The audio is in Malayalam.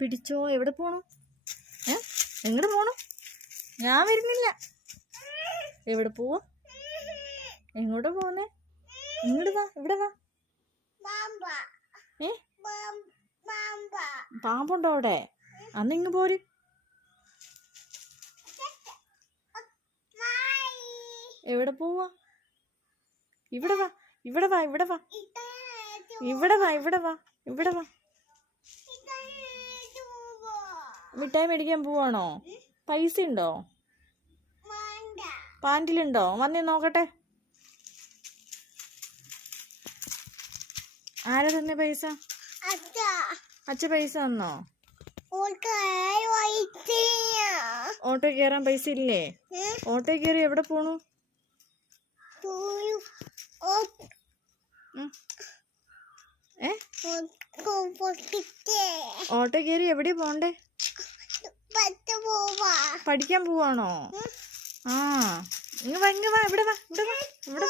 പിടിച്ചോ. എവിടെ പോണു? എങ്ങോട്ട് പോണു? ഞാൻ വരുന്നില്ല. എവിടെ പോവാ? എങ്ങോട്ടാ പോന്നേ? ഇങ്ങോട്ട് വാ, ഇവിടെ വാ. പാമ്പുണ്ടോ അവിടെ? അന്ന് ഇങ്ങ് പോര്. എവിടെ പോവാ? ഇവിടെ വാ, ഇവിടെ വാ, ഇവിടെ വാ, ഇവിടെ വാ, ഇവിടെ വാ, ഇവിടെ വാ. മിഠായി മേടിക്കാൻ പോവാണോ? പൈസ ഉണ്ടോ? പാൻറ്റിലുണ്ടോ? വന്നേ നോക്കട്ടെ. ആരാ തന്നെ പൈസ? അച്ഛ പൈസ തന്നോ? ഓട്ടോ കയറാൻ പൈസ ഇല്ലേ? ഓട്ടോ കയറി എവിടെ പോണു? ഓട്ടോ കയറി എവിടെ പോണ്ടേ? പഠിക്കാൻ പോവാണോ? ആ ഇങ്ങ് വാ, ഇവിടെ വാ, ഇവിടെ വാ, ഇവിടെ വാ.